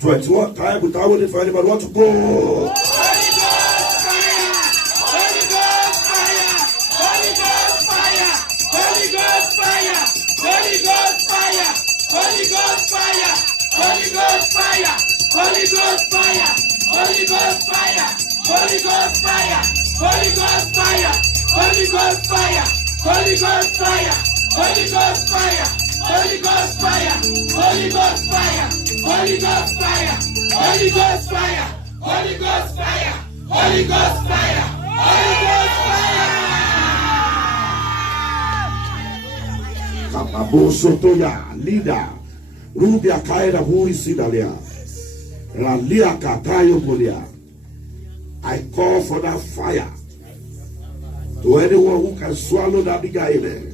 21 times without waiting for anybody. Want to go? Holy Ghost fire, Holy Ghost fire, Holy Ghost fire, Holy Ghost fire, Holy Ghost fire, Holy Ghost fire, Holy Ghost fire, Holy Ghost fire, Holy Ghost fire, Holy Ghost fire, Holy Ghost fire, Holy Ghost fire, Holy Ghost fire, Holy Ghost fire, Holy Ghost fire, Holy Ghost fire, Holy Ghost fire. Kapabosotoya leader Rubia Kaida Hui Sidalia Ralia Katayo Polia. I call for that fire to anyone who can swallow that big amen.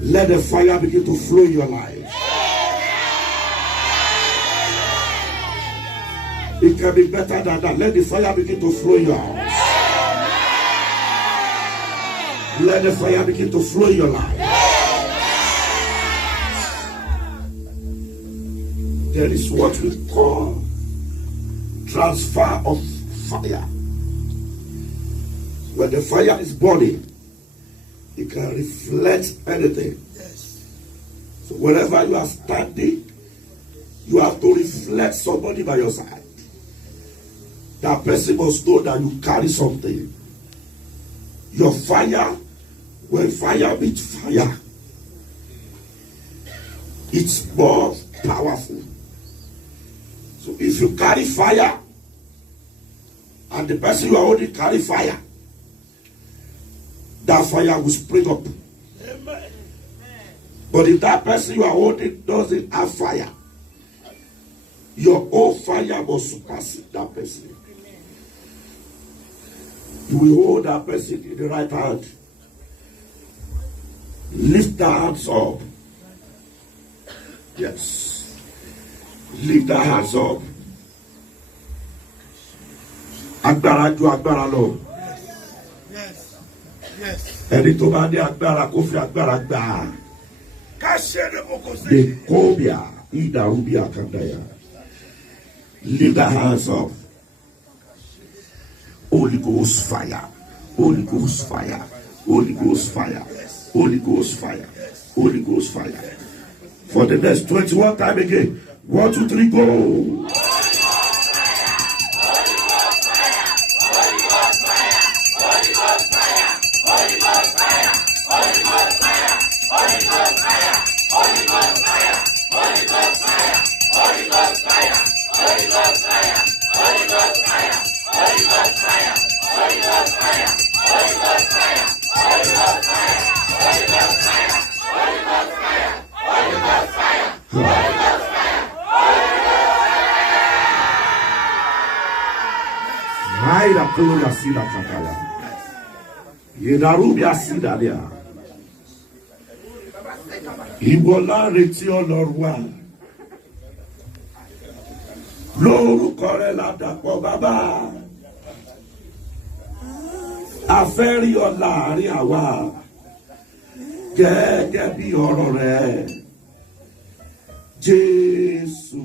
Let the fire begin to flow in your life. It can be better than that. Let the fire begin to flow in your house. Let the fire begin to flow in your life. There is what we call transfer of fire. When the fire is burning, it can reflect anything. Yes. So wherever you are standing, you have to reflect somebody by your side. That person must know that you carry something. Your fire, when fire meets fire, it's more powerful. So if you carry fire, and the person you are holding carry fire, that fire will spring up. Amen. But if that person you are holding doesn't have fire, your own fire must supersede that person. You will hold that person in the right hand. Lift the hands up. Yes. Lift the hands up. Agbára ju agbára lọ. Yes. Yes. Ẹni tó bá ní agbára kó fi agbára gbà. Kashere mokose. The Kobia, Ida Rubia Kandaya. Lift the hands up. Holy Ghost fire. Holy Ghost fire. Holy Ghost fire. Holy Ghost fire. Holy Ghost fire. For the next 21 time again. 1, 2, 3, go. Raira Kuya Sida Katala. Yedarubia Sidalia. Ibola retí Ọlọ́run wa. Lórúkọ rẹ̀ la dàpọ̀ bàbá. A fẹ́ rí ọ láàrin àwa. Gẹ́gẹ́ bí ọ̀rọ̀ rẹ̀. Jésù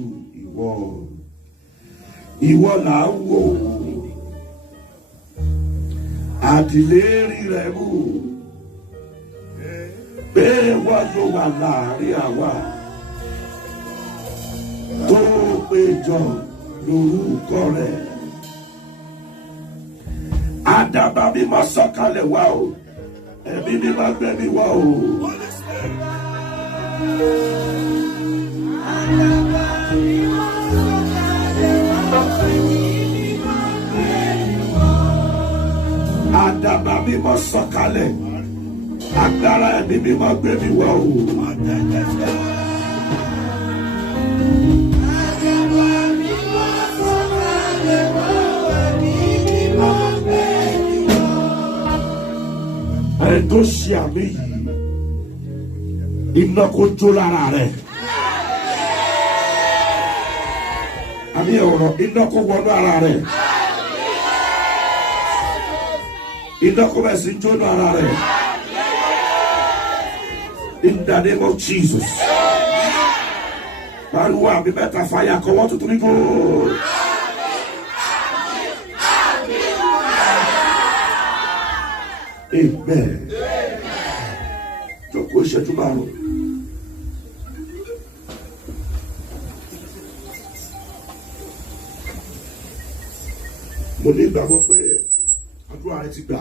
ìwọ là ń wò. Àtìlérí rẹ̀ mú. Pé wọ́n ló wà láàrin àwa. Tó péjọ lórúkọ rẹ̀. Àdàbà mímọ́ sọ̀kalẹ̀ wá o. Ẹ̀mí mímọ́ gbẹ̀mí wá o. Àdàbà mímọ́ sọ̀kalẹ̀. Agbára ẹ̀mí mímọ́ gbẹ̀mí wá o. Ẹni tó ṣe àmì yìí, iná kó jó lára rẹ̀. Àmì ọ̀rọ̀ iná kó wọnú ara rẹ̀. Iná kó bẹ̀ sí jónú ara rẹ̀. In the name of Jesus. Pariwo àmì mẹ́ta fire kan 1 2 3 go. Amen. Jókòó ìṣẹ́jú márùn-ún. Mo ní ìgbàgbọ́ pé àdúrà rẹ ti gbà.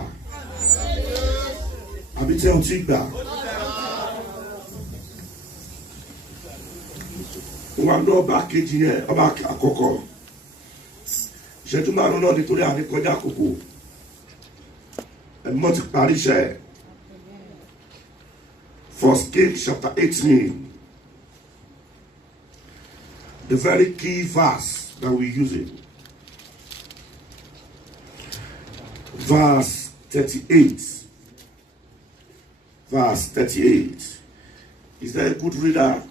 Àbí tí ẹ ò ti gbà. Wọ́n lọ ọba kejì yẹn, ọba àkọ́kọ́. Ìṣẹ́jú márùn-ún náà nítorí àríkọjá àkókò. Ẹ̀mọ́ ti parí iṣẹ́. 1 Kings chapter 18. The very key verse that we're using. Verse 38. Verse 38. Is there a good reader?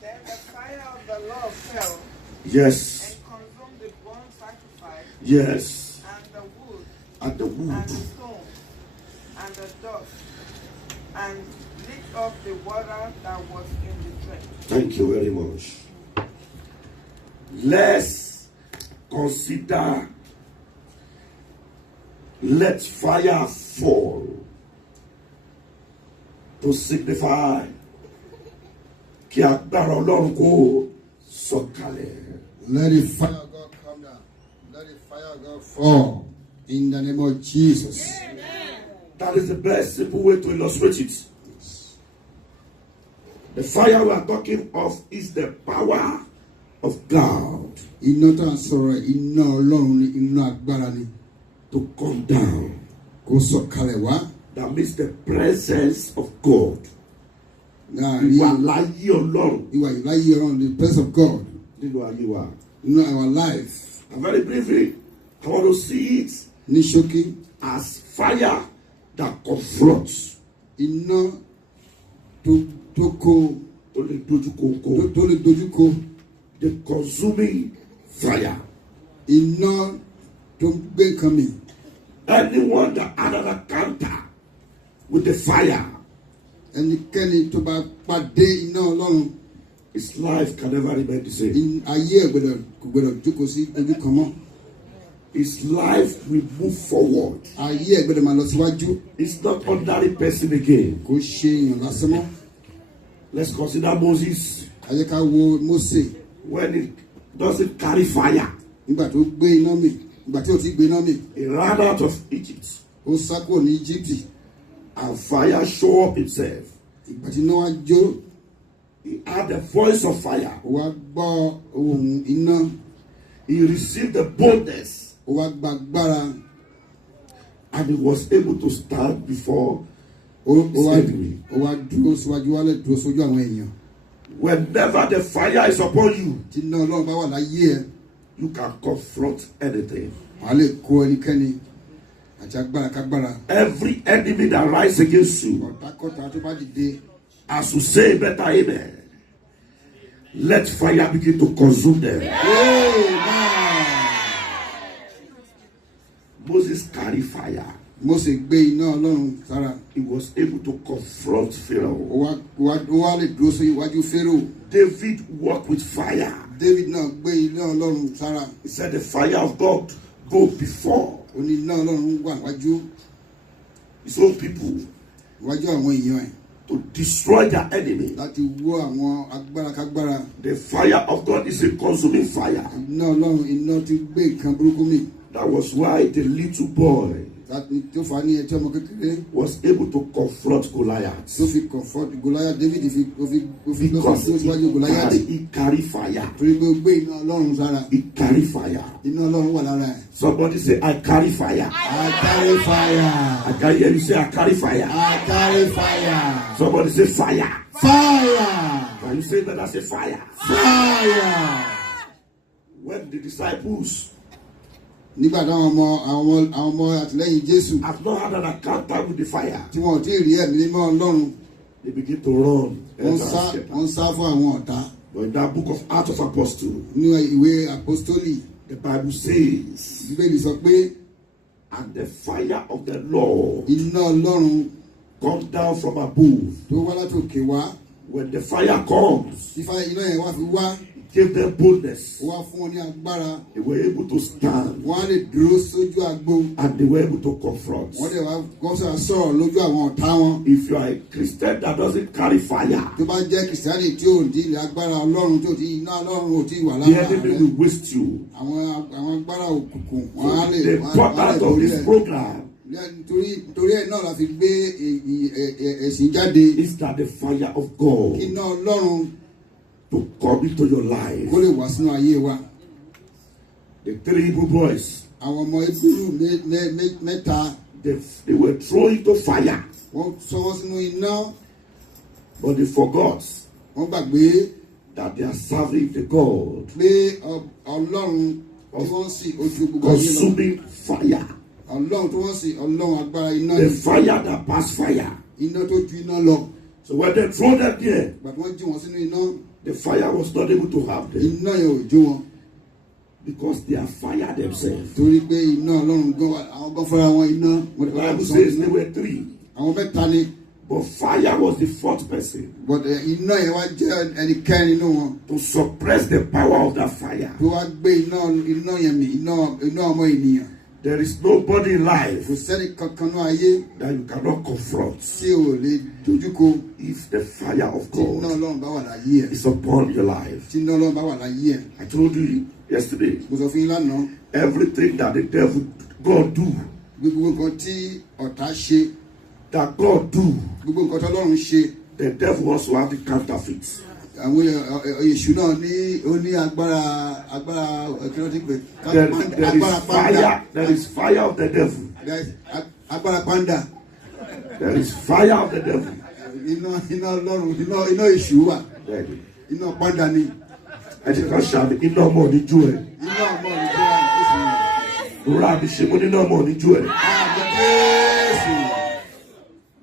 Then the fire of the Lord fell Yes. and consumed the burnt sacrifice Yes. and the wood At the and wood. the stone and the dust and licked up the water that was in the trench. Thank you very much. Let's consider, let fire fall to signify kí agbára Ọlọ́run kó sọ̀kalẹ̀. Let the fire of God come down. Let the fire of God fall in the name of Jesus. That is the best simple way to illustrate it. The fire we are talking of is the power of God Iná tá à ń sọ̀rọ̀ ẹ̀, iná Ọlọ́run ni, iná agbára ni. to come down. Kó sọ̀kalẹ̀ wá. That means the presence of God. Láàrin Ìwà láyé Ọlọ́run ìwà ìláyé Ọlọ́run, the presence of God nínú ayé wa. in our life. And very briefly, I want to see it Ní ṣókí, as fire that confronts. iná tó kó Tó lè dojúkọ. tó lè dojúkọ. The consuming fire. Iná tó ń gbé nǹkan mì. Anyone that had an encounter with the fire, Ẹnikẹ́ni tó bá pàdé iná Ọlọ́run, his life can never remain the same. ayé ẹ̀ kò gbọdọ̀ jókòó sí ojú kan mọ́. His life will move forward. Ayé ẹ̀ gbọdọ̀ máa lọ síwájú. It's not ordinary person again. Kò ṣe èèyàn lásán mọ́. Let's consider Moses Ẹ jẹ́ ká wo Mósè when he doesn't carry fire. nígbà tó gbé iná mì, ìgbà tí ò ti gbé iná mì, He ran out of Egypt ó sá kúrò ní Íjíbítì. and fire show up itself. Ìgbà tí iná wá jó, He had the voice of fire. ó wá gbọ́ ohùn iná, He received the boldness ó wá gba agbára, and he was able to stand before ó his wá enemy. dúró síwájú, wálẹ̀ dúró sójú àwọn èèyàn. Whenever the fire is upon you, Tí iná Ọlọ́run bá wà láyé ẹ̀, you can confront anything. wàá lè kó ẹnikẹ́ni àti agbára kágbára. Every enemy that rises against you, Ọ̀tàkọ́tà tó bá dìde, as you say better amen, let fire begin to consume them. Moses carried fire. Mósè gbé iná Ọlọ́run sára, He was able to confront Pharaoh. ó wá lè dúró sí iwájú Fáráò. David walked with fire. David náà gbé iná Ọlọ́run sára, He said the fire of God go before ó ní iná Ọlọ́run wà wájú his own people àwọn èèyàn ẹ̀ to destroy their enemy. láti wó àwọn agbára kágbára. The fire of God is a consuming fire. Iná Ọlọ́run, iná ti gbé nǹkan burúkú mì. That was why the little boy Láti tó fà á ní ẹjọ́ ọmọ kékeré was able to confront Goliath. tó fi comfort Goliath. David ló fi Because dúró síwájú Goliath he carry fire. torí pé ó gbé iná Ọlọ́run sára. He carry fire. Iná Ọlọ́run wà lára ẹ̀. Somebody say, I carry fire. I carry fire. I can hear you say, I carry fire. I carry fire. Somebody say, fire. Fire. Can you say that? I say, fire. Fire. When the disciples Nígbà táwọn ọmọ àtìlẹ́yìn Jésù have not had an encounter with the fire, tí wọn ò tí ì rí ẹ̀mí mímọ́ Ọlọ́run, they begin to run. wọ́n sá fún àwọn ọ̀tá. But in that book of Acts of Apostles, Nínú ìwé Apostoli, the Bible says, Bíbélì sọ pé and the fire of the Lord iná Ọlọ́run come down from above tó wá láti òkè wá When the fire comes, Tí fire iná yẹn wá fi wá, it gave them boldness. ó wá fún wọn ní agbára. They were able to stand Wọ́n á lè dúró sójú agbo. and they were able to confront. Wọ́n dẹ̀ wá kọ́ sọ̀rọ̀ lójú àwọn ọ̀tá wọn. If you are a Christian that doesn't carry fire, Tó bá jẹ́ Kìrìsìtẹ́nì tí ò ní ilẹ̀ agbára Ọlọ́run tó ti iná Ọlọ́run ò tí wà the lára enemy rẹ̀. will waste you. Àwọn agbára òkùnkùn wọ́n á lè The important of this program Torí ẹ̀ náà la fi gbé ẹ̀sìn jáde. is that the fire of God Kí iná Ọlọ́run to come into your life. kó lè wá sínú ayé wa. The 3 Hebrew boys, Àwọn ọmọ Hébérù mẹ́ta they were thrown into fire, wọ́n sọ wọ́n sínú iná. but they forgot Wọ́n gbàgbé that they are serving the God, pé Ọlọ́run tí wọ́n sì ojú gbogbo ayé lọ. consuming fire, Ọlọ́run tí wọ́n sì Ọlọ́run agbára iná the ni. fire that passed fire. Iná tó ju iná lọ. So when they throw them there, Gbàtí wọ́n jí wọn sínú iná, the fire was not able to have them iná yẹn ò jó wọn. because they are fire themselves. Torí pé iná Ọlọ́run gan wà, àwọn gan fúnra wọn iná. The Bible says they were 3, Àwọn mẹ́ta ni, but fire was the 4th person but iná yẹn wá jẹ́ ẹni kẹrin nínú wọn. to suppress the power of that fire. Tó wá gbé iná yẹn mì, iná ọmọ ènìyàn. There is nobody in Kò life sẹ́ni kankan ní ayé that you cannot confront tí ò lè dojúkọ if the fire of tí iná God Ọlọ́run bá wà láyé ẹ̀. is upon your life. Tí iná Ọlọ́run bá wà láyé ẹ̀. I told you yesterday, Mo sọ fún yín lánàá, everything that the devil, God do, gbogbo nǹkan tí ọ̀tá ṣe, that God do, gbogbo nǹkan tí Ọlọ́run ṣe, the devil also have the counterfeit. àwọn èṣù náà ó ní agbára kí ló ti pè There is fire of the devil. agbára panda. There is fire of the devil. Iná Ọlọ́run, iná èṣù wà, There. iná panda ni. I think I shall be in no more ní ju ẹ. Iná ọmọ ìjọba Jésù. Rà mi ṣe mo ní no more ní ju ẹ. Àmín Jésù.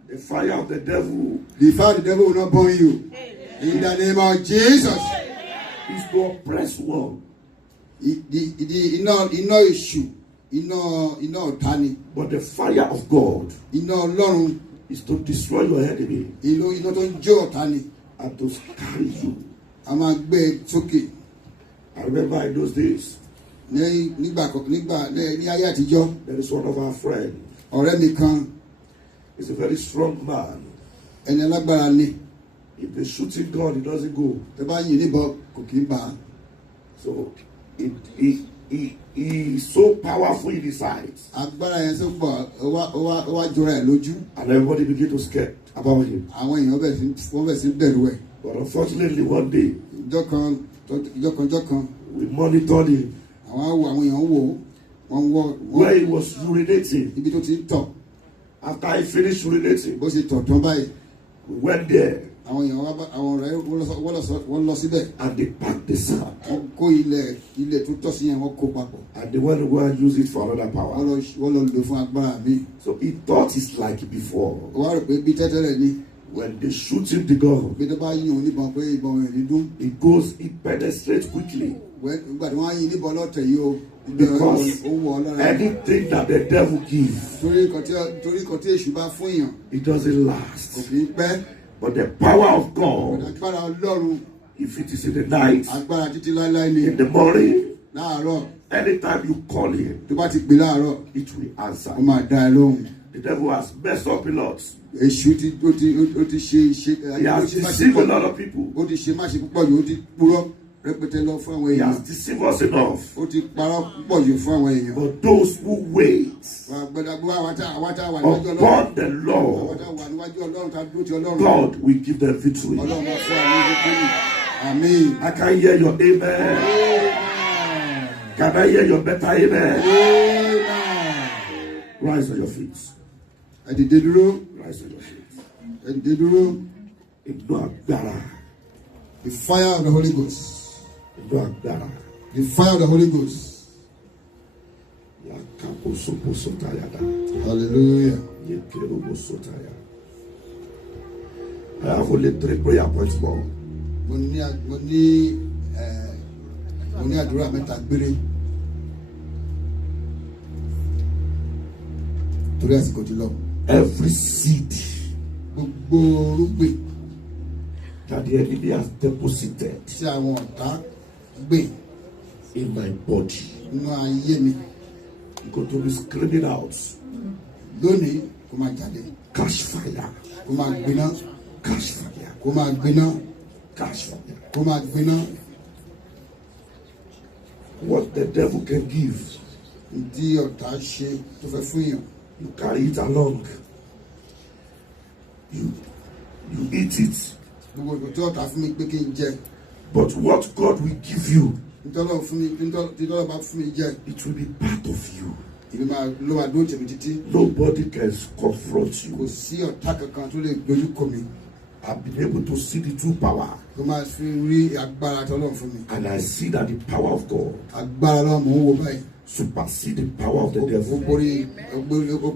The fire of the devil The fire of the devil will not burn you. In the name of Jesus. is to oppress one, Iná èṣù, iná ọ̀tá ni. but the fire of God Iná Ọlọ́run, is to destroy your enemy iná tó ń jó ọ̀tá ni. and to carry you. A máa gbé e sókè. I remember in those days, Ní ayé àtijọ́, there is one of our friends. ọ̀rẹ́ mi kan, He's a very strong man. ẹni alágbára ni. If they shoot him gun, he doesn't go. Tẹ́ bá yìn níbọn kò kì í bà á. So he is so powerful in his eyes, Agbára yẹn tó pọ̀, ó wá jọra ẹ̀ lójú. and everybody begin to scare about him. Àwọn èèyàn bẹ̀ sí bẹ̀rù ẹ̀. But unfortunately, one day Ìjọ kan, we monitored him àwọn èèyàn wò ó, wọ́n where he was urinating. ibi tó ti ń tọ̀. After he finished urinating, Bó ṣe tọ̀ tán báyìí, we went there àwọn èèyàn àwọn ọ̀rẹ́ wọ́n lọ síbẹ̀. and they packed the sand, Wọ́n kó ilẹ̀ tó tọ̀ sí yẹn, wọ́n kó papọ̀. and they went to go and use it for another Wọ́n power. lọ lò fún agbára mi. So he thought it's like before. Ó wá rò pé bí tẹ́tẹ́rẹ̀ ni, When they shoot him the gun, bí tó bá yìn òun níbọn pé ìbọn rẹ̀ ní dún. he penetrates quickly. Nígbà tí wọ́n á yìn níbọn lọ́tẹ̀ yìí o, Because ó wọ̀ ọ́ lára. anything that the devil gives, Torí nǹkan tí èṣù bá fún èèyàn it doesn't kò last. kì í pẹ́. But the power of God, Agbára Ọlọ́run, if it is in the night, agbára títí láéláé ni. in the morning, Láàárọ̀, anytime you call him, tó bá ti pè láàárọ̀, it will answer. ó máa dá ẹ lóhùn. The devil has messed up a lot. Èṣù ó ti ṣe He has deceived a lot of people. ó ti ṣe máṣe púpọ̀ jù, ó ti purọ́ rẹpẹtẹ lọ fún àwọn He has èèyàn. deceived us enough. Ó ti parọ́ púpọ̀ jù fún àwọn èèyàn. But those who wait Gbẹdàgbọ́ àwọn tá wà níwájú Ọlọ́run. upon the Àwọn Lord, tá wà níwájú Ọlọ́run, tá dúró ti Ọlọ́run. God will give them victory. Ọlọ́run máa fún àwọn ìgbókòwò. Àmín. I can hear your amen. Can I hear your better amen? Rise on your feet. Ẹ dìde dúró. Rise on your feet. Ẹ dìde dúró. Inú agbára. The fire of the Holy Ghost. Inú agbára. The fire of the Holy Ghost. Yakaposopostayada. Hallelujah. Yekerobosotaya. I have only 3 prayer points more. Mo ní àdúrà mẹ́ta gbére. Torí àsìkò ti lọ. Every seed Gbogbo orúgbìn that the enemy has deposited tí àwọn ọ̀tá gbé in my body. nínú ayé mi You're going to be screaming out. lónìí kó máa jáde, Catch fire. kó máa gbiná, Catch fire. kó máa gbiná, Catch fire. kó máa gbiná. What the devil can give, Tí ọ̀tá ṣe tó fẹ́ fún yàn, you carry it along. You eat it. gbogbo ìgbà tí ọ̀tá fún mi pé kí n jẹ, But what God will give you, nítọ́lọ́ fún mi, nítọ́lọ́ bá fún mi jẹ, it will be part of you. ìbí ló máa dúró tèmi títí. Nobody can confront Kò you. sí ọ̀tá kankan tó lè dojú kọ mi, I've been able to see the true power. kó máa fi rí agbára tọ́lọ́ fún mi. And I see that the power of God Agbára lọ́wọ́ mò ń wo báyìí. supersedes the power of the Ó devil. borí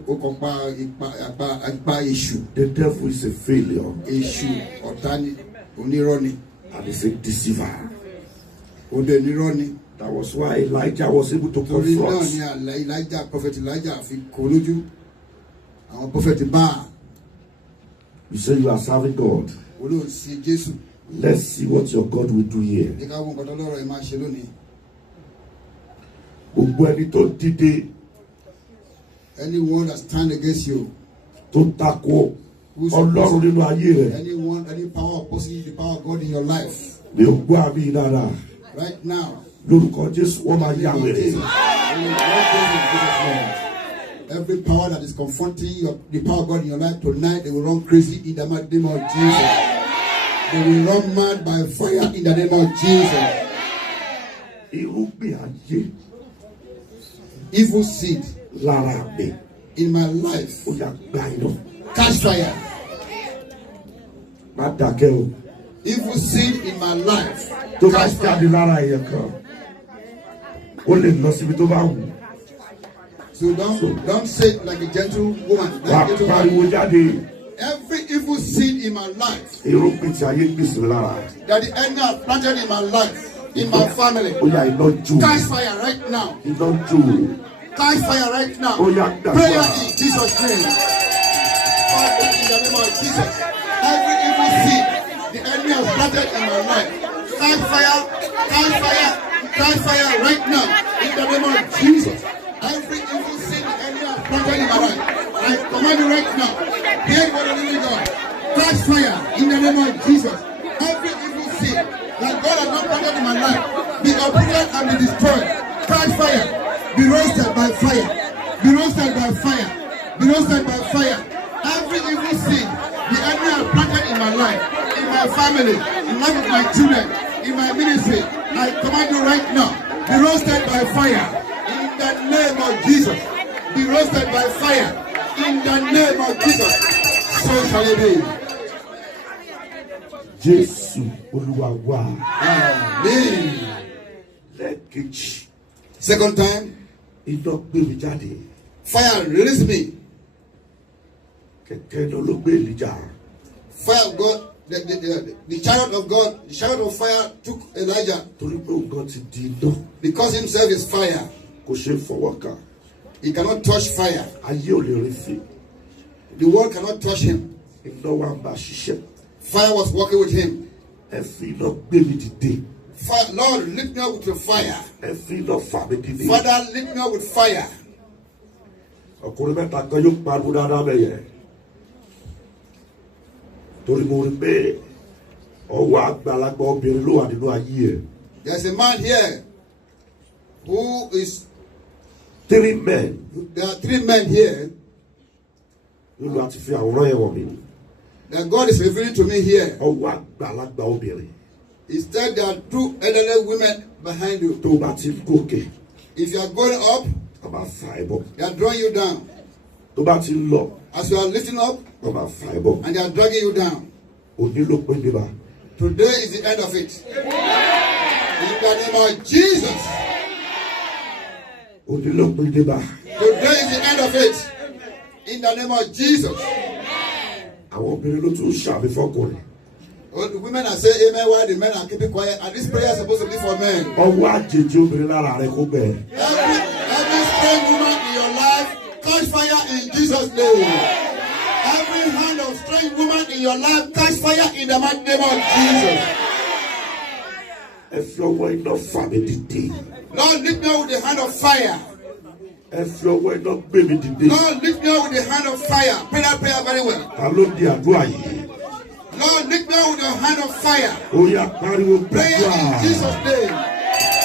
ó kàn pa agbá èṣù. The devil is a failure Èṣù ọ̀tá ni, onírọ́ ni, and is a deceiver. òde nírọ́ ni. That was why Elijah was able to Torí náà confront. ni àlẹ́ Elijah, prophet Elijah fi kó lójú. Àwọn prophet bá You say you are serving God. olóhùn sí Jésù. Let's see what your God will do here. Ní ká wọ́n nǹkan tó lọ́rọ̀ ẹ̀ máa ṣe lónìí. Gbogbo ẹni tó dìde Anyone that stand against you, tó tako Ọlọ́run nínú ayé rẹ̀. any power opposing the power of God in your life, Mi ò gbọ́ àmì dáadáa. right now, Lórúkọ Jésù wọ́n máa ya wèrè. every power that is confronting the power of God in your life tonight, they will run crazy in the mighty name of Jesus. They will run mad by fire in the name of Jesus. Irúgbìn ayé Evil seed lára mi. in my life, Ó yá gba iná. catch fire. Má dákẹ́ o. Evil seed in my life, Tó bá catch jáde fire. lára èèyàn kan, ó lè lọ síbi tó bá wù. So don't say it like a gentle woman. Wà Like a gentle pariwo woman. jáde. Every evil seed in my life Irúgbìn tí ayé gbèsè lára. that the enemy has planted in my life, in my family, Ó yá iná jù. catch fire right now. Iná jù. Catch fire right now. Ó yá Prayer gbàgbà. in Jesus' name. Father, in the name of Jesus. Every evil seed the enemy has planted in my life, catch fire, catch fire, catch fire right now. In the name of Jesus. Every evil seed the enemy has planted in my life, I command you right now. Hear what the living God. Catch fire in the name of Jesus. Every evil seed that God has not planted in my life, be uprooted and be destroyed. Catch fire. Be roasted by fire. Be roasted by fire. Be roasted by fire. Every evil seed the enemy has planted in my life, in my family, in the life of my children, in my ministry, I command you right now. Be roasted by fire. In the name of Jesus. Be roasted by fire. In the name of Jesus. So shall it be. Jésù Olúwa wa. Amen. Lẹ́ẹ̀kejì, Second time, iná gbé mi jáde. fire release me. Kẹ̀kẹ́ iná ló gbé Èlíjà. Fire of God, the chariot of God, the chariot of fire took Elijah Torí pé òun ti di iná. because himself is fire. Kò ṣe é fọwọ́ kàn. He cannot touch fire. Ayé ò lè rí fi. The world cannot touch him. Iná wa ń bá ṣiṣẹ́. Fire was working with him. Ẹ fi iná gbé mi dìde. Fire, Lord, lift me up with your fire. Ẹ fi iná fà mí dìde. Father, lift me up with fire. Ọkùnrin mẹ́ta kan yóò pariwo dáadáa bẹ́yẹn. Torí mo rí pé ọwọ́ àgbàlagbà obìnrin ló wà nínú ayé ẹ̀. There's a man here who is, 3 men there are 3 men here lólu àti fi àwòrán yẹn wọ̀ mí. that God is revealing to me here. Ọwọ́ àgbàlagbà obìnrin. He said there are 2 elderly women behind you. Tó o bá ti ń gòkè, If you are going up, wọ́n máa fà ẹ́ bọ̀. they are drawing you down. Tó o bá ti ń lọ, As you are lifting up, wọ́n máa fà ẹ́ bọ̀. and they are dragging you down. Òní ló pé níbà. Today is the end of it. In the name of Jesus. Òní ló pé níbà. Today is the end of it. In the name of Jesus. Àwọn obìnrin ló tún ṣàmì fọkùnrin. Oh, the women are saying amen while the men are keeping quiet. And this prayer is supposed to be for men. Ọwọ́ àjèjì obìnrin lára rẹ̀ kó bẹ̀. Every strange woman in your life, catch fire in Jesus' name. Every hand of strange woman in your life catch fire in the mighty name of Jesus. If your way not family today. Lord, lift me up with the hand of fire. If your way not baby today. Lord, lift me up with the hand of fire. Pray that prayer very well. Lord, lift me up with your hand of fire. Oh, yeah, pray in Jesus' name.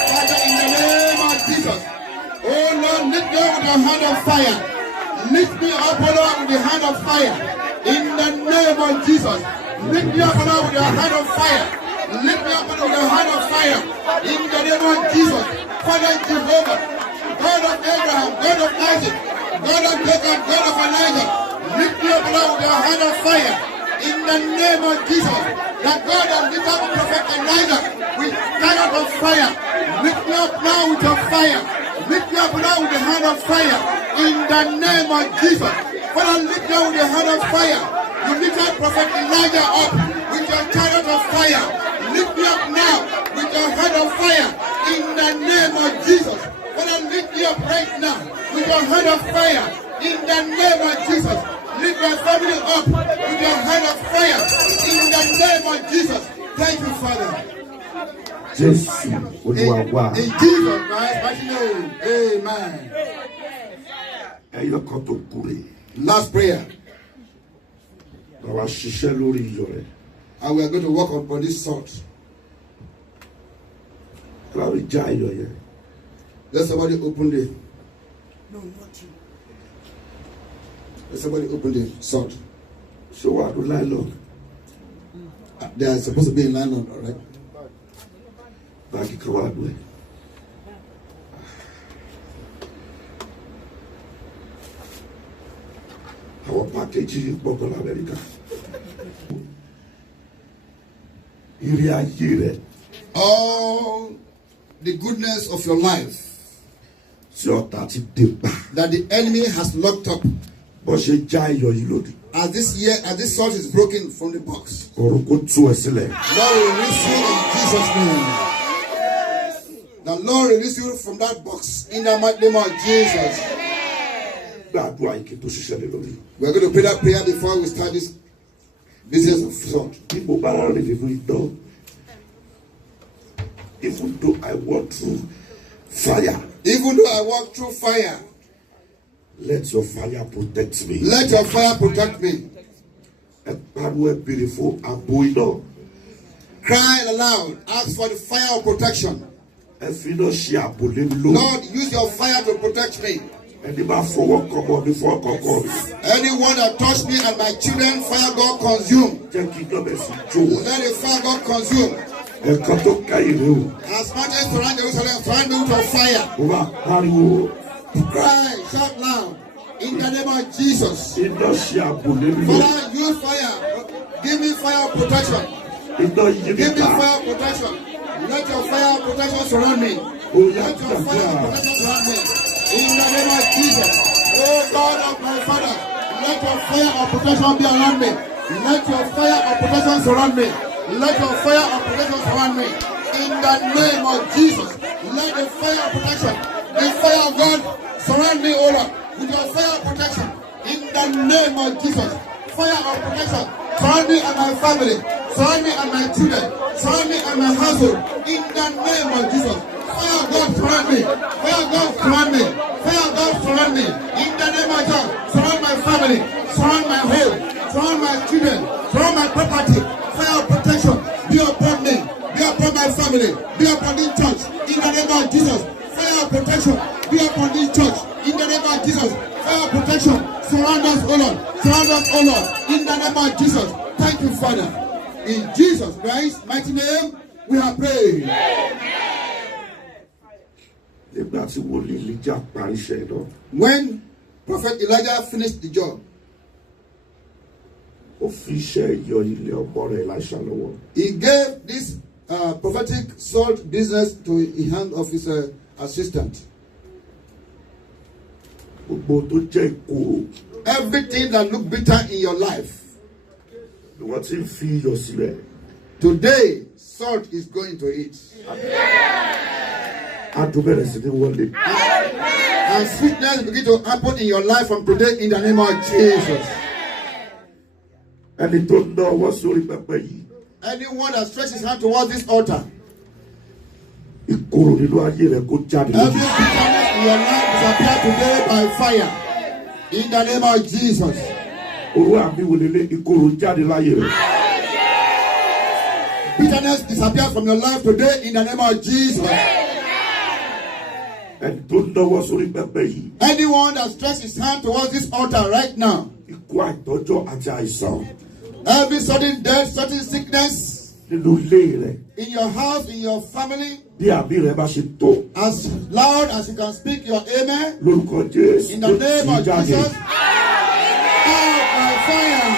Father, in the name of Jesus. Oh Lord, lift me up with your hand of fire. Lift me up, oh Lord, with the hand of fire. In the name of Jesus. Lift me up, oh Lord, with your hand of fire. Lift me up with your hand of fire. In the name of Jesus. Father Jehovah, God of Abraham, God of Isaac, God of Jacob, God of Elijah. Lift me up, oh Lord, with your hand of fire. In the name of Jesus. That God has lifted up Prophet Elijah with fire of fire. Lift me up now with your fire. Lift me up now with the hand of fire. In the name of Jesus. Father, lift me up with the hand of fire. You lifted Prophet Elijah up with your chariot of fire. Lift me up now with your hand of fire. In the name of Jesus. Father, lift me up right now with your hand of fire. In the name of Jesus. Lift my family up with your hand of fire. In the name of Jesus. Thank you, Father. Jesus. In Jesus Christ's mighty name. Amen. Last prayer. And we are going to work on this salt. Let somebody open the. No, not you. Let somebody open the salt. So what do I look? They are supposed to be in nylon, all right? Back in Kawadwe. Our package is Bogol America. All the goodness of your life that the enemy has locked up. As this salt is broken from the box, Lord will release you in Jesus' name. The Lord release you from that box in the mighty name of Jesus. We are going to pray that prayer before we start this business of salt. Even though I walk through fire, let your fire protect me. Let your fire protect me. Cry aloud. Ask for the fire of protection. Lord, use your fire to protect me. Anyone that touched me and my children, fire God consume. Let the fire God consume. As much as surround Jerusalem, surround me with your fire. Cry, shout loud. In the name of Jesus. Father, use fire. Give me fire of protection. Give me fire of protection. Let your fire of protection surround me. Let your fire of protection surround me. In the name of Jesus. Oh God of my Father, let your fire of protection be around me. Let your fire of protection surround me. Let your fire of protection surround me. In the name of Jesus. Let the fire of protection, the fire of God, surround me, O Lord, with your fire of protection. In the name of Jesus. Fire of protection. Surround me and my family. Surround me and my children. Surround me and my household. In the name of Jesus. Fire of God surround me. Fire of God surround me. Fire of God surround me. In the name of God. Surround my family. Surround my home. Surround my children. Surround my property. Fire of protection. Be upon me. Be upon my family. Be upon this church. In the name of Jesus. Fire of protection. Be upon this church. In the name of Jesus. Fire of protection. Surround us, O Lord. Surround us, O Lord. In the name of Jesus. Thank you, Father. In Jesus Christ's mighty name, we have prayed. When Prophet Elijah finished the job, he gave this prophetic salt business to the hand of his assistant. Everything that look bitter in your life, today salt is going to eat. And sweetness begin to happen in your life from today in the name of Jesus. Ẹni tó ń náwó sórí pẹpẹ yìí. Anyone that stretches his hand towards this altar. Ìkorò nínú ayé rẹ̀ kó jáde Every lójú. bitterness in your life disappear today by fire. In the name of Jesus. Orú àmì wò lélẹ̀ ìkorò jáde láyé rẹ̀. Bitterness disappear from your life today in the name of Jesus. Ẹni tó ń náwó sórí pẹpẹ yìí. Anyone that stretches his hand towards this altar right now. Ikú àìtọ́jọ́ àti àìsàn. Every sudden death, sudden sickness Nínú ilé rẹ̀. in your house, in your family, Bí àmì rẹ̀ bá ṣe tó. as loud as you can speak your amen. Lórúkọ Jésù In the tó name ti of jáde. Jesus. Out by fire.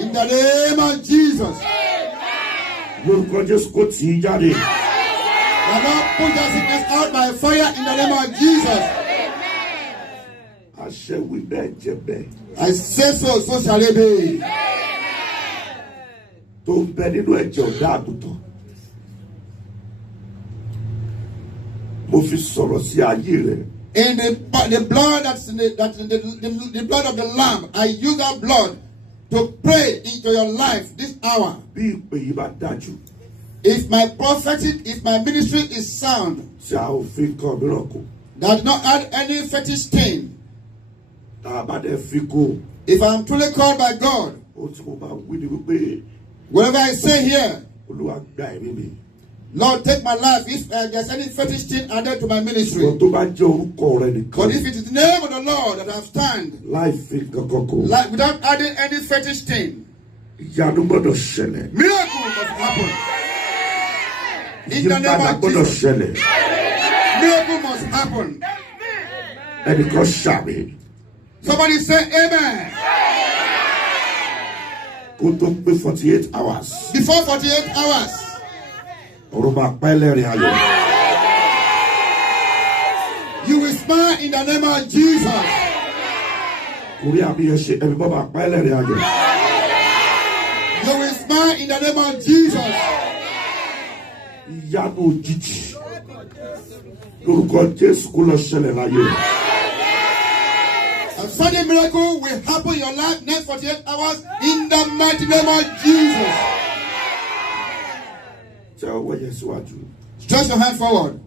In the name of Jesus. Lórúkọ Jésù kó tì í jáde. The Lord put that sickness out by fire in the name of Jesus. Àṣẹ wí bẹ́ẹ̀ jẹ́ bẹ́ẹ̀. I say so, so shall it be. Tó ń bẹ nínú ẹ̀jẹ̀ ọ̀dá àgùntàn. Mo fi sọ̀rọ̀ sí ayé rẹ̀. In the blood that's in the blood of the Lamb, I use that blood to pray into your life this hour. Bí ìpè yìí bá dájú. If my ministry is sound, Tí a ò fi kan mìíràn kù. that does not add any fetish stain. Tá a bá dẹ̀ fi kú. If I'm truly called by God, Ó tí mo máa wí ni wípé whatever I say here, Olúwa gba ẹ̀mí mi. Lord, take my life. If there's any fetish thing added to my ministry, Ìwọ tó bá jẹ́ orúkọ rẹ̀ nìkan. but if it is the name of the Lord that I stand, Láì fi kankan kù. like without adding any fetish thing, Ìyanu gbọ́dọ̀ ṣẹlẹ̀. miracle must happen. In the name Ìyípadà of gbọ́dọ̀ Jesus, ṣẹlẹ̀. miracle must happen. Ẹnìkan ṣàmì. Somebody say amen. Kó tó pé 48 hours. Before 48 hours, Ọ̀run máa pẹ́ lẹ́rìn ayọ̀. you will smile in the name of Jesus. Orí àmì yẹn ṣe ẹ̀mí bọ́ máa pẹ́ lẹ́rìn ayọ̀. You will smile in the name of Jesus. Ìyanu òjijì. Lórúkọ Jésù kó lọ ṣẹlẹ̀ láyé rẹ̀. A sudden miracle will happen in your life next 48 hours in the mighty name of Jesus. Tẹ ọwọ́ yẹn síwájú. Stretch your hand forward.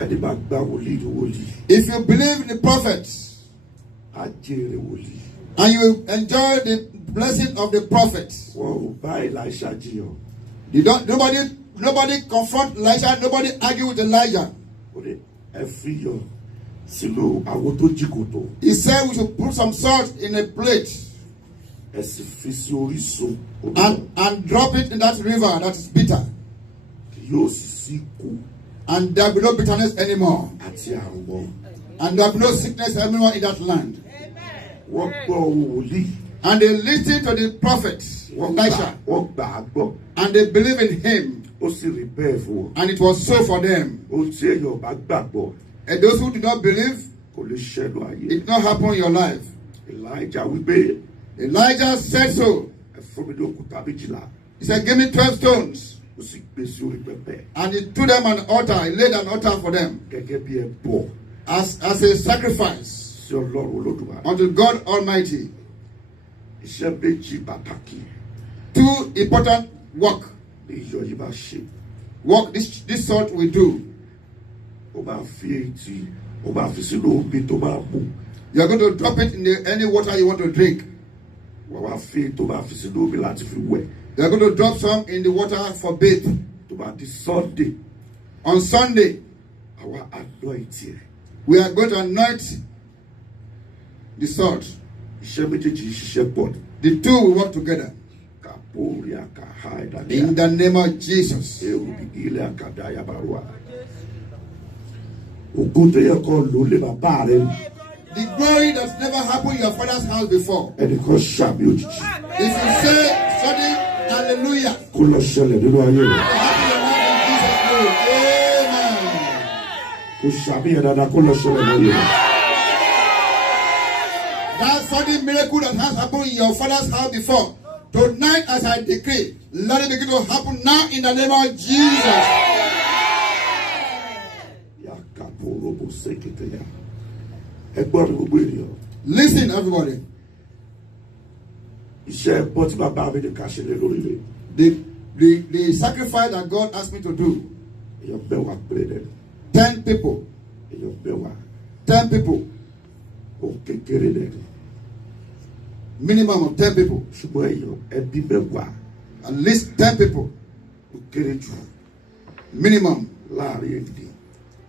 Ẹni máa gba wòlíì ní wòlíì. If you believe in the prophets Á jèrè wòlíì. and you will enjoy the blessing of the prophets, Wọ́n ò bá Elisha jiyàn. nobody confront Elijah, nobody argue with Elijah. Ó ní ẹ fi yọ sínú àwo tó jí kòtò. He said we should put some salt in a plate Ẹ sì fi sí orísun omi náà. and drop it in that river that is bitter. Yóò sì sí ikú And there will be no bitterness anymore. àti àrùn mọ́. And there will be no sickness anymore in that land. Wọ́n gbọ́ ohùn wòlíì. And they listened to the prophet Elisha. Wọ́n gbà á gbọ́. And they believe in him. Ó sì rí bẹ́ẹ̀ fún wọn. And it was so for them. Ohun tí èèyàn bá gbàgbọ́ And those who do not believe, kò lè ṣẹ́nu ayé. it did not happen in your life. Elijah wípé Elijah said so. ẹ fún mi ní òkúta méjìlá. He said, give me 12 stones. Ó sì gbé sí orí pẹpẹ And he threw them on an altar. He laid an altar for them gẹ́gẹ́ bí ẹbọ as a sacrifice sí Ọlọ́run Olódùmarè. unto God Almighty. Iṣẹ́ méjì pàtàkì 2 important work. ní iyọ̀ yìí máa ṣe. Work this sort we do. Ó máa fi etí, ó máa fi sínú omi tó máa mú. You are going to drop it in any water you want to drink. Wọ́n wá fi tó máa fi sínú omi láti fi wẹ̀. You are going to drop some in the water for bath. Tó bá di Sunday, On Sunday, àwa anoint ẹ̀. we are going to anoint the salt. Iṣẹ́ méjèèjì ń ṣiṣẹ́ pọ̀ ní. The two will work together. Kàpórí àkàhà ìdàlẹ́. In the name of Jesus. Ewu bí ilé àkàdá yabarua. Ògùn tó yẹ kó lò lé bàbá rẹ̀ ni. The glory that's never happened in your father's house before. Ẹnìkan ṣàmì òjijì. If you say sudden hallelujah, Kó lọ ṣẹlẹ̀ nínú ayé rẹ̀. happy your life in Jesus' name. Amen. Kó ṣàmì yẹn dáadáa kó lọ ṣẹlẹ̀ nínú ayé rẹ̀. That sudden miracle that has happened in your father's house before, tonight as I decree, let it begin to happen now in the name of Jesus. Yàkàpọ̀ robo ṣèkìtì yá. Ẹgbọ́n mi gbogbo ènìyàn. Listen, everybody. Iṣẹ́ ẹbọ tí bàbá mi ní ká ṣe lé lórí rẹ̀. The sacrifice that God asked me to do. Èèyàn mẹ́wàá péré dẹ̀. 10 people. Èèyàn mẹ́wàá. 10 people. Ó kékeré dẹ̀. Minimum of 10 people. Ṣùgbọ́n èèyàn ẹbí mẹ́wàá. At least 10 people. Ó kéré jù. Minimum. Láàrin èdè.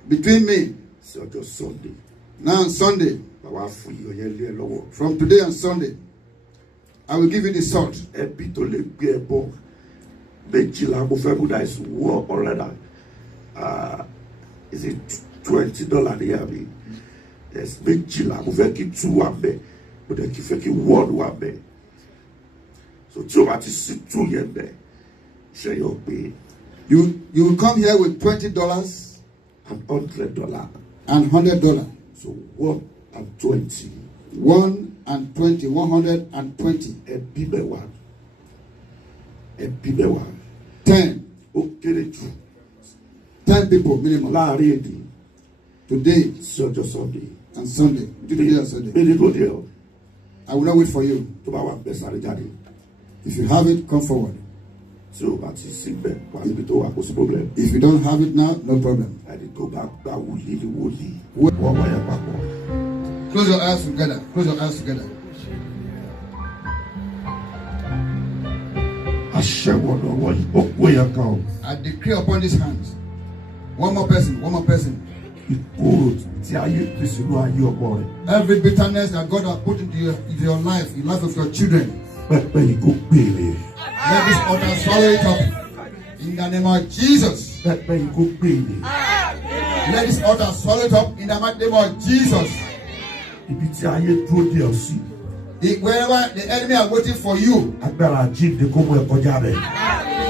Between me. Sí ọjọ́ Sunday. Now on Sunday. Bàbá fún iyọ̀ yẹn lé ẹ lọ́wọ́. From today on Sunday. I will give you the salt. Ẹbí tó lè gbé ẹbọ méjìlá mo fẹ́ mú náà is $100. Is it $20 ní àmì? Yes, méjìlá mo fẹ́ kí 2 wà bẹ́ẹ̀ mo dẹ̀ kí fẹ́ kí 1 wà bẹ́ẹ̀. So tí o bá ti sí 2 yẹn bẹ́ẹ̀ ṣe yọ pé You will come here with $20 and $100. and $100. So 1 and 20. 1 and 20. 120. Ẹbí mẹ́wàá. Ẹbí mẹ́wàá. 10. Ó kéré jù. 10 people minimum. Láàrin èdè. Today Sí ọjọ́ Sunday. and Sunday. Today and Sunday. Méjì ló dé ọ. I will not wait for you. Tó bá wà bẹ́ẹ̀ sáré jáde. If you have it, come forward. Tí o bá ti sí bẹ́ẹ̀ wà níbi tó wà kó sí problem. If you don't have it now, no problem. Ẹni tó bá gbà wòlíì ni wòlíì. Wọ́n wáyà papọ̀. Close your eyes together. Close your eyes together. Aṣẹ́wọ̀n lọ́wọ́ yìí. Ó kó yẹn kan o. I decree upon these hands. One more person. One more person. Ìkorò tí ayé pè sínú ayé ọmọ rẹ̀. Every bitterness that God has put into your life, in the life of your children, Pẹ́pẹ́ yìí kó gbèrè. let this altar swallow it up. In the name of Jesus. Pẹ́pẹ́ yìí kó gbèrè. Let this altar swallow it up in the mighty name of Jesus. Ibi tí ayé dúró dé ọ sí. Wherever the enemy are waiting for you, Agbára jíǹde kó mú ẹ kọjá rẹ̀.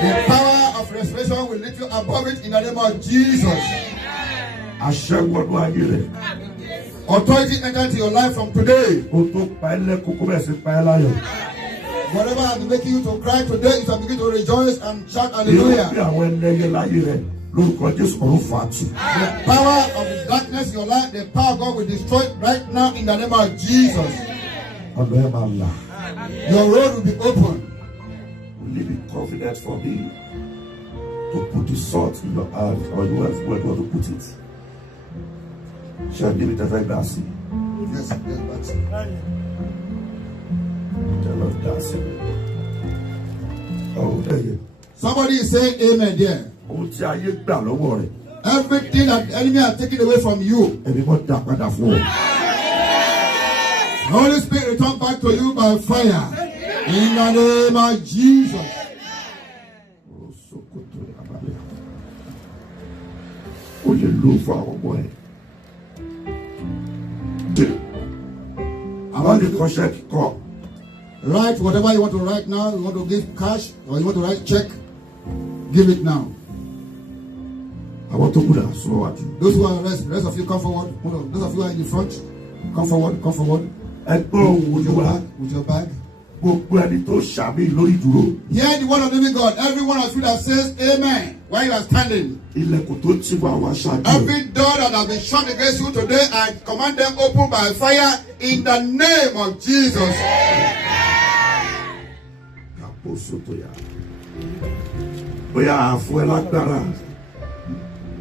the power of restoration will lift you above it in the name of Jesus. Aṣẹ́wọ̀n ayé rẹ̀. Authority enter into your life from today. O tó pa ẹ́ lẹ́kọ̀ọ́ kó bẹ̀rẹ̀ sí pa ẹ́ láyọ̀. Whatever has been making you to cry today, you shall begin to rejoice and shout Bí o bí hallelujah. àwọn ẹlẹ́yẹ láyé rẹ̀ lórúkọ Jésù ọ̀run fà á tù. The power of the darkness in your life, the power of God will destroy it right now in the name of Jesus. Ọ̀nà ẹ̀ máa là. Your road will be open. Will you be confident for me to put the salt in your hand or you have where you want to put it? Ṣé ẹ níbi tẹ́fẹ́ gbà sí? Yes, yes, but Tẹ́lọ̀ dá sí mi. Ọ̀hún ẹ̀yẹ. somebody is saying amen there. Ohun tí ayé gbà lọ́wọ́ rẹ̀, Everything that the enemy has taken away from you, ẹ̀mí mọ́ dá padà fún ọ. the Holy Spirit return back to you by fire. In the name of Jesus. O lè lò fún àwọn ọmọ ẹ̀. Àwọn lè kọ́ṣẹ́ kíkọ́. Write whatever you want to write now. You want to give cash or you want to write check, give it now. Àwọn tó kù dà sọ wájú. Those who are the rest of you come forward. Hold on. Those of you who are in the front, come forward, come forward. Ẹgbẹ́ òun With ni your wá. bag, with your bag. Gbogbo ẹni tó ṣàmì lórí ìdúró. Hear the word of the living God. Every one of you that says amen while you are standing. Ilẹ̀kùn tó ti wà wá ṣáájú. Every door that has been shut against you today, I command them open by fire in the name of Jesus. Kàpọ̀ sótò yá. Bóyá àfún ẹ lágbára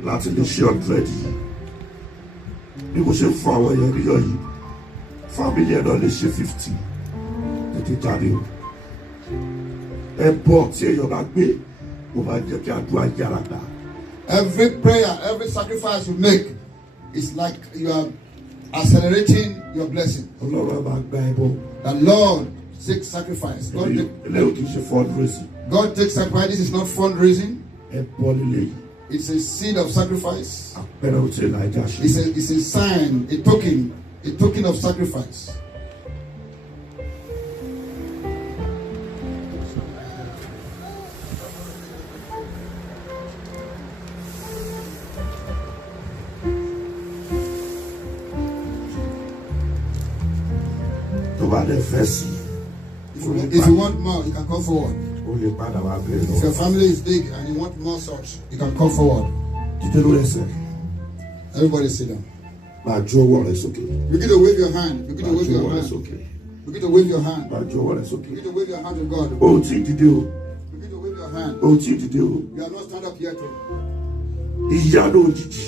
láti lè ṣe ọ̀dúrẹ́dì. Bí mo ṣe fún àwọn èèyàn níyọ̀ yìí, fámìlì ẹ̀ náà lè ṣe 50. Tètè jáde o. Ẹbọ tí èèyàn bá gbé, ó máa jẹ́ kí àdúrà yára gbà. Every prayer, every sacrifice you make is like you are accelerating your blessing. Ọlọ́run á máa gba ẹbọ. The Lord takes sacrifice. Eléyìí kì í ṣe fundraising. God takes sacrifice. This is not fundraising. Ẹbọ líle yìí. It's a seed of sacrifice. Àpẹẹrẹ ohun tí Elijah ṣe. It's a sign, a token of sacrifice. Tó bá dẹ̀ fẹ́ sí. If you want more, you can come forward. O lè padà wá bẹ̀rẹ̀ If your lọ. family is big and you want more salt, you can come forward. Dídé lórí ẹsẹ̀. Everybody sit down. Máa ju ọwọ́ rẹ sókè. Begin to wave your hand. Begin to Máa wave ju your ọwọ́ rẹ hand. sókè. Begin to wave your hand. Máa ju ọwọ́ rẹ sókè. Begin to wave your hand to God. O ò tí ì dìde o. Begin to wave your hand. O ò tí ì dìde o. You are not stand up yet. Ìyanu òjijì.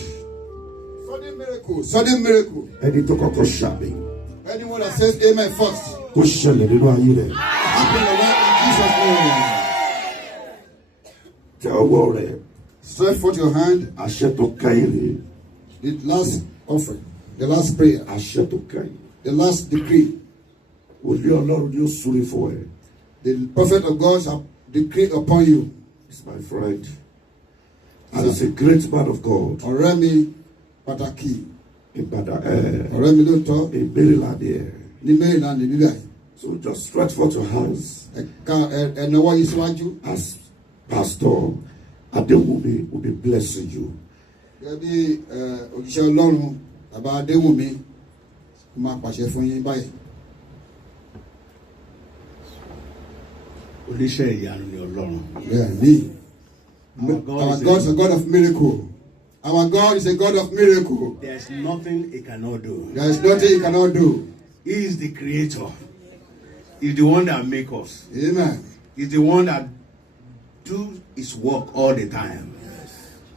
Sudden miracle. Sudden miracle. Ẹni tó kọ́kọ́ ṣàmì. Anyone that says amen first. Kó ṣẹlẹ̀ nínú ayé rẹ̀. Happen in Jesus' name. Tẹ ọwọ́ rẹ̀. Stretch forth your hand. Àṣẹ tó kẹ́yìn rè. The last offering. The last prayer. Àṣẹ tó kẹ́yìn. The last decree. Wòlíì Ọlọ́run ni ó súre fún ẹ. The prophet of God shall decree upon you. He's my friend. And he's a great man of God. Ọ̀rẹ́ mi pàtàkì. Ìbàdàn Ọ̀rẹ́ mi ló tọ́. Maryland ẹ̀. Ní Maryland ní bíbá yìí. So just stretch forth your hands. Ẹ̀nàwọ́ yìí síwájú. As Pastor Adewumi will be blessing you. Gẹ́gẹ́ bí òjíṣẹ́ Ọlọ́run bàbá Adéwùmí máa pàṣẹ fún yín báyìí. Oníṣẹ́ ìyanu ni Ọlọ́run. Bẹ́ẹ̀ni. Our Our God is a God of miracle. Our God is a God of miracle. There is nothing he cannot do. There is nothing He cannot do. He is the creator. He's the one that makes us. Amen. He's the one that do his work all the time.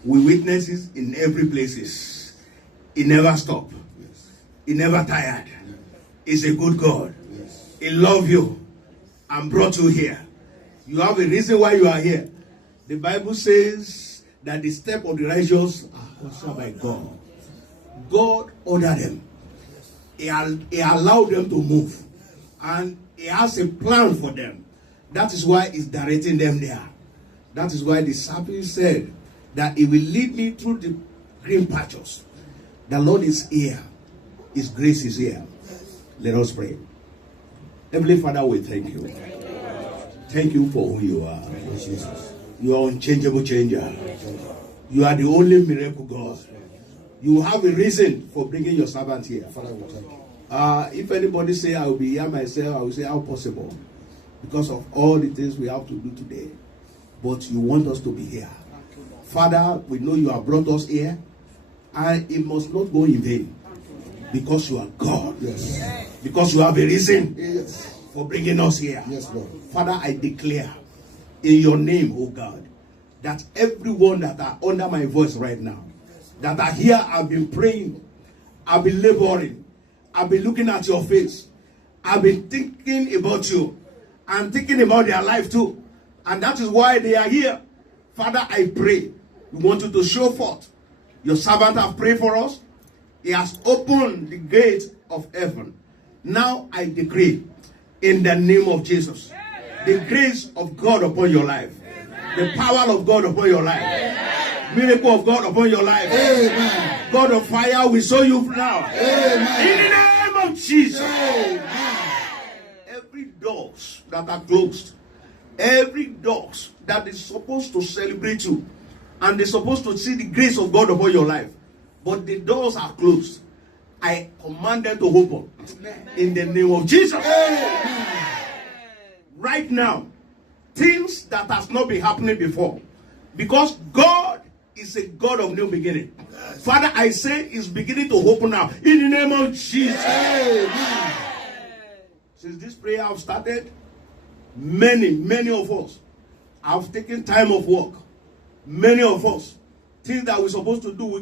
We witness it in every places. He never stop. He never tired. He's a good God. He love you and brought you here. You have a reason why you are here. The Bible says that the step of the righteous are ordered by God. God ordered them. He allowed them to move. And He has a plan for them. That is why He's directing them there. That is why the psalmist said that He will lead me through the green pastures. The Lord is here. His grace is here. Let us pray. Heavenly Father, we thank you. Thank you for who you are. Jesus. You are unchangeable changer. You are the only miracle God. You have a reason for bringing your servant here. Father, we thank you. If anybody say I will be here myself, I will say how possible, because of all the things we have to do today. But you want us to be here. Father, we know you have brought us here, and it must not go in vain, because you are God. Yes. Because you have a reason Yes. for bringing us here. Yes, Lord. Father, I declare in your name, oh God, that everyone that are under my voice right now, that are here, I've been praying, I've been laboring, I've been looking at your face, I've been thinking about you, and thinking about their life too. And that is why they are here. Father, I pray, we want you to show forth. Your servant have prayed for us. He has opened the gate of heaven. Now I decree, in the name of Jesus, the grace of God upon your life, the power of God upon your life, miracle of God upon your life. Amen. God of fire, we show you now. Amen. In the name of Jesus. Amen. Every doors that are closed, every doors that is supposed to celebrate you, and they're supposed to see the grace of God upon your life, but the doors are closed, I command them to open. In the name of Jesus. Amen. Right now, things that has not been happening before, because God is a God of new beginning. Father, I say it's beginning to open now in the name of Jesus. Amen. Since this prayer have started, many of us have taken time of work. Many of us, things that we're supposed to do,